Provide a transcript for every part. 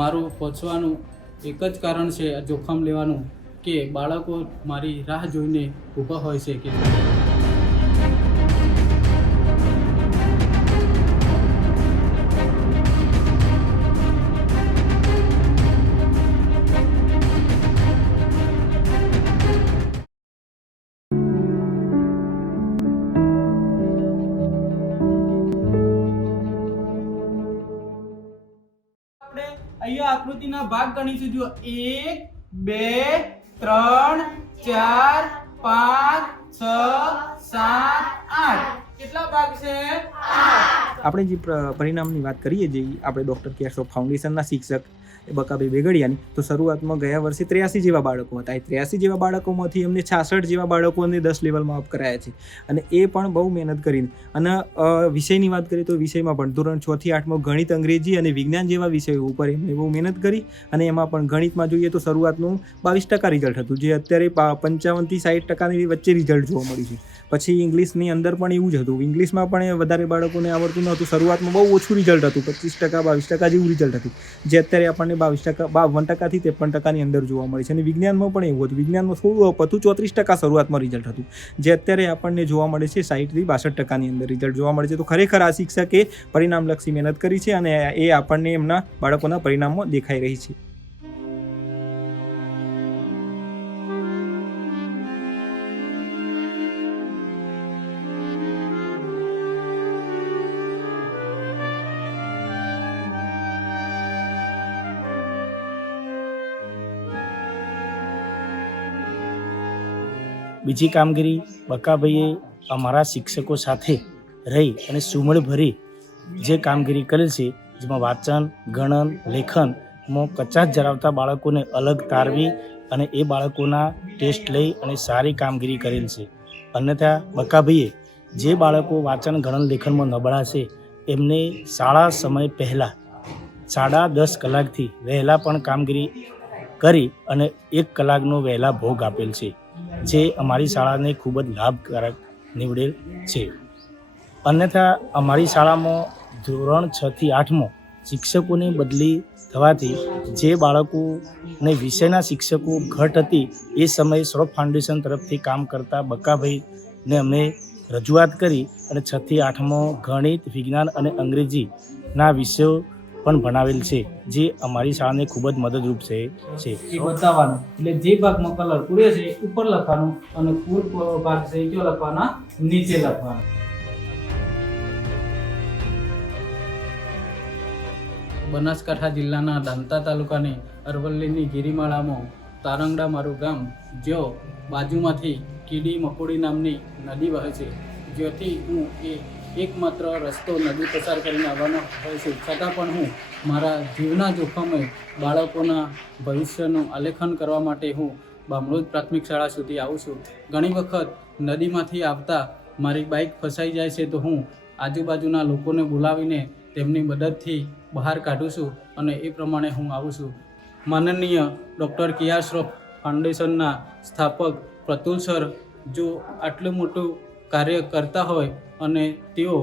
મારું પહોંચવાનું એક જ કારણ છે જોખમ લેવાનું કે બાળકો મારી રાહ જોઈને ઊભા હોય છે કે અહીંયા આકૃતિના ભાગ ગણીશું. જો 1 2 3 4 5 6 7 8 કેટલા ભાગ છે? 8. આપણે જે પરિણામની વાત કરીએ છીએ, આપણે ડૉક્ટર કેશવ ફાઉન્ડેશનના શિક્ષક બકાભાઈ બેગડિયાની, તો શરૂઆતમાં ગયા વર્ષે 83 જેવા બાળકો હતા. એ 83 જેવા બાળકોમાંથી એમને 66 જેવા બાળકોને 10 લેવલમાં અપ કરાયા છે. અને એ પણ બહુ મહેનત કરીને. અને વિષયની વાત કરીએ તો વિષયમાં પણ ધોરણ 6 થી 8માં ગણિત, અંગ્રેજી અને વિજ્ઞાન જેવા વિષયો ઉપર એમણે બહુ મહેનત કરી. અને એમાં પણ ગણિતમાં જોઈએ તો શરૂઆતનું 22% રિઝલ્ટ હતું, જે અત્યારે 55 થી 60%ની વચ્ચે રિઝલ્ટ જોવા મળ્યું છે. પછી ઇંગ્લિશની અંદર પણ એવું જ હતું. ઇંગ્લિશમાં પણ વધારે બાળકોને આવડતું નહોતું. શરૂઆતમાં બહુ ઓછું રિઝલ્ટ હતું, 25% 22% જેવું રિઝલ્ટ હતું, જે અત્યારે આપણને 22%, 52% થી 53%ની અંદર જોવા મળે છે. અને વિજ્ઞાનમાં પણ એવું હતું. વિજ્ઞાનમાં થોડું હતું, 34% શરૂઆતમાં રિઝલ્ટ હતું, જે અત્યારે આપણને જોવા મળે છે 60 થી 62%ની અંદર રિઝલ્ટ જોવા મળે છે. તો ખરેખર આ શિક્ષકે પરિણામલક્ષી મહેનત કરી છે અને એ આપણને એમના બાળકોના પરિણામો દેખાઈ રહી છે. બીજી કામગીરી બકાભાઈએ અમારા શિક્ષકો સાથે રહી અને સુમેળભરી જે કામગીરી કરેલ છે, જેમાં વાંચન, ગણન, લેખનમાં કચાશ ધરાવતા બાળકોને અલગ તારવી અને એ બાળકોના ટેસ્ટ લઈ અને સારી કામગીરી કરેલ છે. અન્યથા બકાભાઈએ જે બાળકો વાંચન, ગણન, લેખનમાં નબળા છે એમને શાળા સમય પહેલાં 10:30 કલાકથી વહેલા પણ કામગીરી કરી અને 1 કલાકનો વહેલા ભોગ આપેલ છે, જે અમારી શાળાને ખૂબ જ લાભકારક નીવડેલ છે. અન્યથા અમારી શાળામાં ધોરણ 6 થી 8માં શિક્ષકોની બદલી થવાથી જે બાળકોને વિષયના શિક્ષકો ઘટ હતી, એ સમયે સૌરભ ફાઉન્ડેશન તરફથી કામ કરતા બકાભાઈને અમે રજૂઆત કરી અને 6 થી 8માં ગણિત, વિજ્ઞાન અને અંગ્રેજીના વિષયો પણ ભણાવેલ છે, જે અમારી શાળાને ખૂબ જ મદદરૂપ છે. એ બતાવવાનું, એટલે જે ભાગમાં કલર પૂરે છે ઉપર લખવાનું અને કુલ ભાગ છે કયો લખવાના, નીચે લખવાના. બનાસકાંઠા જિલ્લાના દાંતા તાલુકાની અરવલ્લીની ગિરિમાળામાં તારંગડા મારું ગામ, જ્યો બાજુમાંથી કીડી મકોડી નામની નદી વહે છે, જ્યાંથી હું એકમાત્ર રસ્તો નદી પસાર કરીને આવવાનો હોય છે. છતાં પણ હું મારા જીવના જોખમે બાળકોના ભવિષ્યનું આલેખન કરવા માટે હું બામણોદ પ્રાથમિક શાળા સુધી આવું છું. ઘણી વખત નદીમાંથી આવતા મારી બાઇક ફસાઈ જાય છે, તો હું આજુબાજુના લોકોને બોલાવીને તેમની મદદથી બહાર કાઢું છું અને એ પ્રમાણે હું આવું છું. માનનીય ડૉક્ટર કેશવ ફાઉન્ડેશનના સ્થાપક પ્રતુલ સર જો આટલું મોટું કાર્ય કરતા હોય અને તેઓ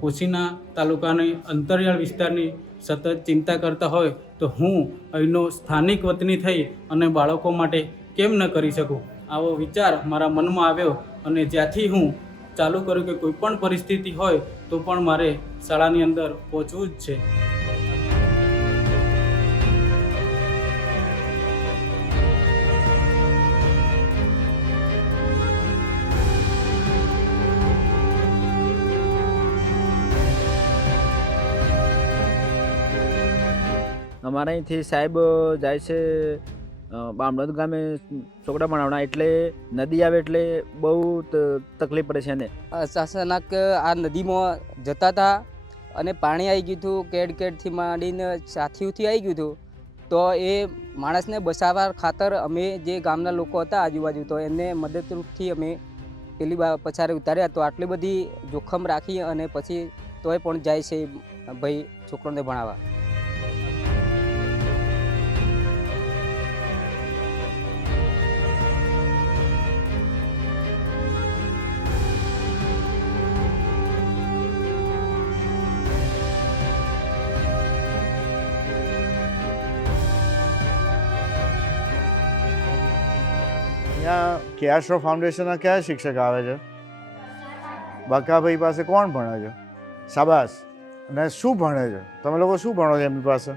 પોશીના તાલુકાની અંતરિયાળ વિસ્તારની સતત ચિંતા કરતા હોય, તો હું અહીંનો સ્થાનિક વતની થઈ અને બાળકો માટે કેમ ન કરી શકું? આવો વિચાર મારા મનમાં આવ્યો અને જ્યાંથી હું ચાલુ કર્યું કે કોઈ પણ પરિસ્થિતિ હોય તો પણ મારે શાળાની અંદર પહોંચવું જ છે. અમારા અહીંથી સાહેબ જાય છે બામણોદ ગામે છોકરા ભણાવવાના, એટલે નદી આવે એટલે બહુ તકલીફ પડે છે. ને અચાનક આ નદીમાં જતા હતા અને પાણી આવી ગયું હતું, કેડથી માંડીને સાથીઓથી આવી ગયું હતું. તો એ માણસને બચાવવા ખાતર અમે જે ગામના લોકો હતા આજુબાજુ, તો એમને મદદરૂપથી અમે પેલી પછારે ઉતાર્યા. તો આટલી બધી જોખમ રાખી અને પછી તોય પણ જાય છે ભાઈ છોકરાને ભણાવવા. અહીંયા કેઆસ્ટ્રો ફાઉન્ડેશનના કયા શિક્ષક આવે છે? બકાભાઈ પાસે કોણ ભણે છે? શાબાશ. અને શું ભણે છે? તમે લોકો શું ભણો છો એમની પાસે?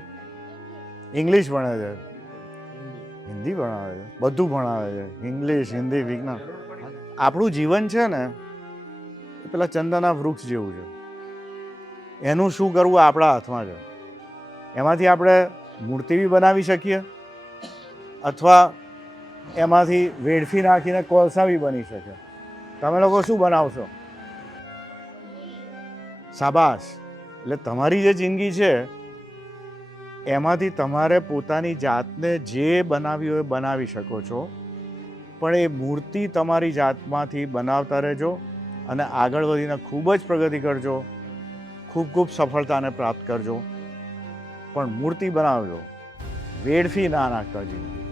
ઇંગ્લિશ ભણે છે, હિન્દી ભણાવે છે, બધું ભણાવે છે, ઇંગ્લિશ, હિન્દી, વિજ્ઞાન. આપણું જીવન છે ને એ પેલા ચંદાના વૃક્ષ જેવું છે. એનું શું કરવું આપણા હાથમાં છે. એમાંથી આપણે મૂર્તિ બી બનાવી શકીએ અથવા એમાંથી વેડફી નાખીને કોલસા બી બની શકે. તમે લોકો શું બનાવશો? શાબાશ. એટલે તમારી જે જિંદગી છે એમાંથી તમારે પોતાની જાતને જે બનાવી હોય બનાવી શકો છો, પણ એ મૂર્તિ તમારી જાતમાંથી બનાવતા રહેજો અને આગળ વધીને ખૂબ જ પ્રગતિ કરજો, ખૂબ ખૂબ સફળતાને પ્રાપ્ત કરજો. પણ મૂર્તિ બનાવજો, વેડફી ના નાખતા જીવન.